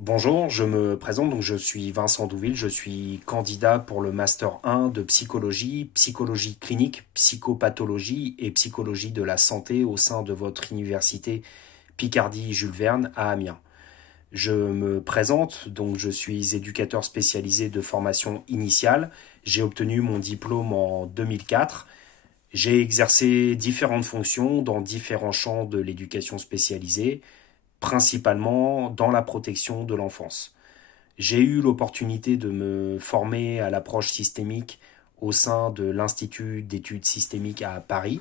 Bonjour, je me présente, donc je suis Vincent Douville, je suis candidat pour le Master 1 de psychologie, psychologie clinique, psychopathologie et psychologie de la santé au sein de votre université Picardie Jules Verne à Amiens. Je me présente, donc je suis éducateur spécialisé de formation initiale, j'ai obtenu mon diplôme en 2004, j'ai exercé différentes fonctions dans différents champs de l'éducation spécialisée, principalement dans la protection de l'enfance. J'ai eu l'opportunité de me former à l'approche systémique au sein de l'Institut d'études systémiques à Paris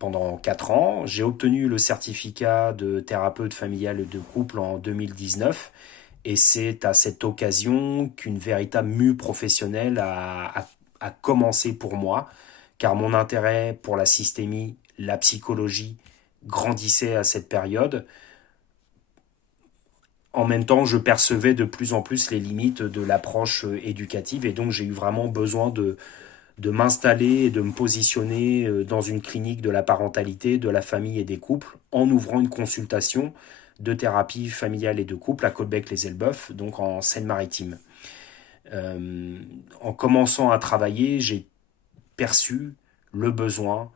pendant 4 ans. J'ai obtenu le certificat de thérapeute familial de couple en 2019 et c'est à cette occasion qu'une véritable mue professionnelle a commencé pour moi, car mon intérêt pour la systémie, la psychologie grandissait à cette période. En même temps, je percevais de plus en plus les limites de l'approche éducative et donc j'ai eu vraiment besoin de m'installer et de me positionner dans une clinique de la parentalité, de la famille et des couples en ouvrant une consultation de thérapie familiale et de couple à Caudebec-les-Elbeuf, donc en Seine-Maritime. En commençant à travailler, j'ai perçu le besoin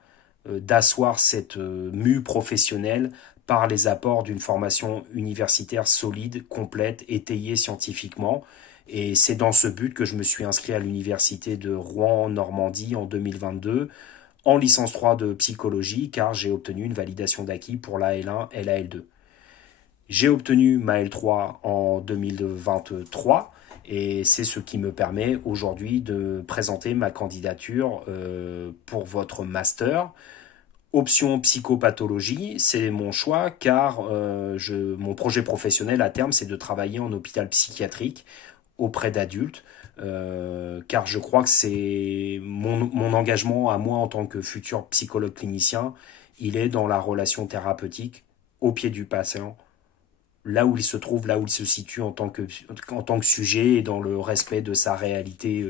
d'asseoir cette mue professionnelle par les apports d'une formation universitaire solide, complète, étayée scientifiquement. Et c'est dans ce but que je me suis inscrit à l'université de Rouen-Normandie en 2022 en licence 3 de psychologie car j'ai obtenu une validation d'acquis pour la L1 et la L2. J'ai obtenu ma L3 en 2023 et c'est ce qui me permet aujourd'hui de présenter ma candidature pour votre master. Option psychopathologie, c'est mon choix car mon projet professionnel à terme, c'est de travailler en hôpital psychiatrique auprès d'adultes, car je crois que c'est mon engagement à moi en tant que futur psychologue clinicien, il est dans la relation thérapeutique au pied du patient, là où il se trouve, là où il se situe en tant que sujet et dans le respect de sa réalité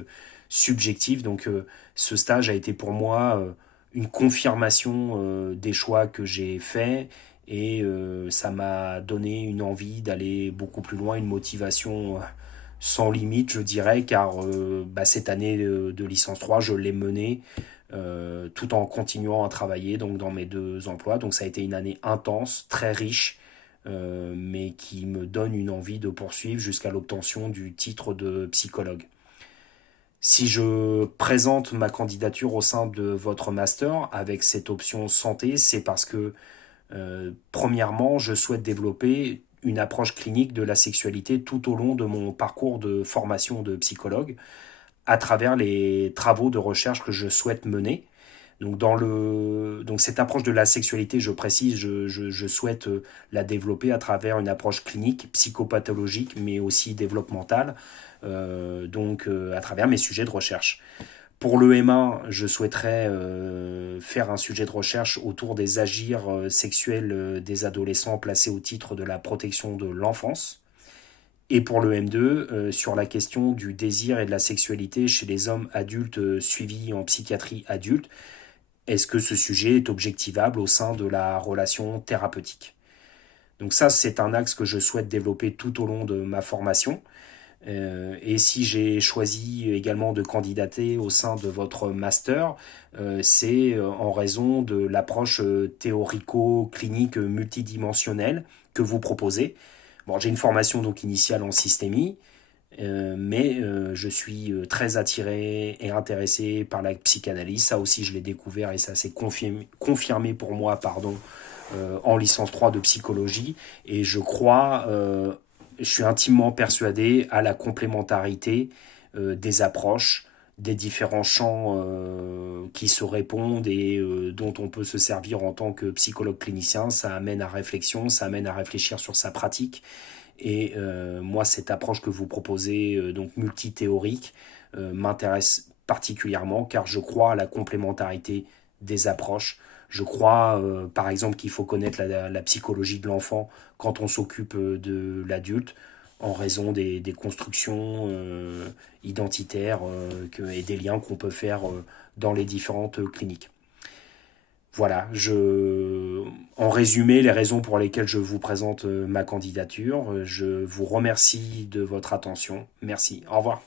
subjective. Donc ce stage a été pour moi une confirmation des choix que j'ai faits et ça m'a donné une envie d'aller beaucoup plus loin, une motivation sans limite, je dirais, car cette année de licence 3, je l'ai menée tout en continuant à travailler donc, dans mes deux emplois. Donc ça a été une année intense, très riche, mais qui me donne une envie de poursuivre jusqu'à l'obtention du titre de psychologue. Si je présente ma candidature au sein de votre master avec cette option santé, c'est parce que, premièrement, je souhaite développer une approche clinique de la sexualité tout au long de mon parcours de formation de psychologue, à travers les travaux de recherche que je souhaite mener. Donc cette approche de la sexualité, je précise, je souhaite la développer à travers une approche clinique, psychopathologique, mais aussi développementale, à travers mes sujets de recherche. Pour le M1, je souhaiterais faire un sujet de recherche autour des agirs sexuels des adolescents placés au titre de la protection de l'enfance. Et pour le M2, sur la question du désir et de la sexualité chez les hommes adultes suivis en psychiatrie adulte, est-ce que ce sujet est objectivable au sein de la relation thérapeutique? Donc ça, c'est un axe que je souhaite développer tout au long de ma formation. Et si j'ai choisi également de candidater au sein de votre master, c'est en raison de l'approche théorico-clinique multidimensionnelle que vous proposez. Bon, j'ai une formation donc initiale en systémie, mais je suis très attiré et intéressé par la psychanalyse. Ça aussi, je l'ai découvert et ça s'est confirmé pour moi, pardon, en licence 3 de psychologie. Et je suis intimement persuadé à la complémentarité des approches, des différents champs qui se répondent et dont on peut se servir en tant que psychologue clinicien. Ça amène à réflexion, ça amène à réfléchir sur sa pratique. Et moi, cette approche que vous proposez, donc multithéorique, m'intéresse particulièrement car je crois à la complémentarité des approches. Je crois, par exemple, qu'il faut connaître la psychologie de l'enfant quand on s'occupe de l'adulte, en raison des constructions identitaires et des liens qu'on peut faire dans les différentes cliniques. Voilà, en résumé, les raisons pour lesquelles je vous présente ma candidature. Je vous remercie de votre attention. Merci. Au revoir.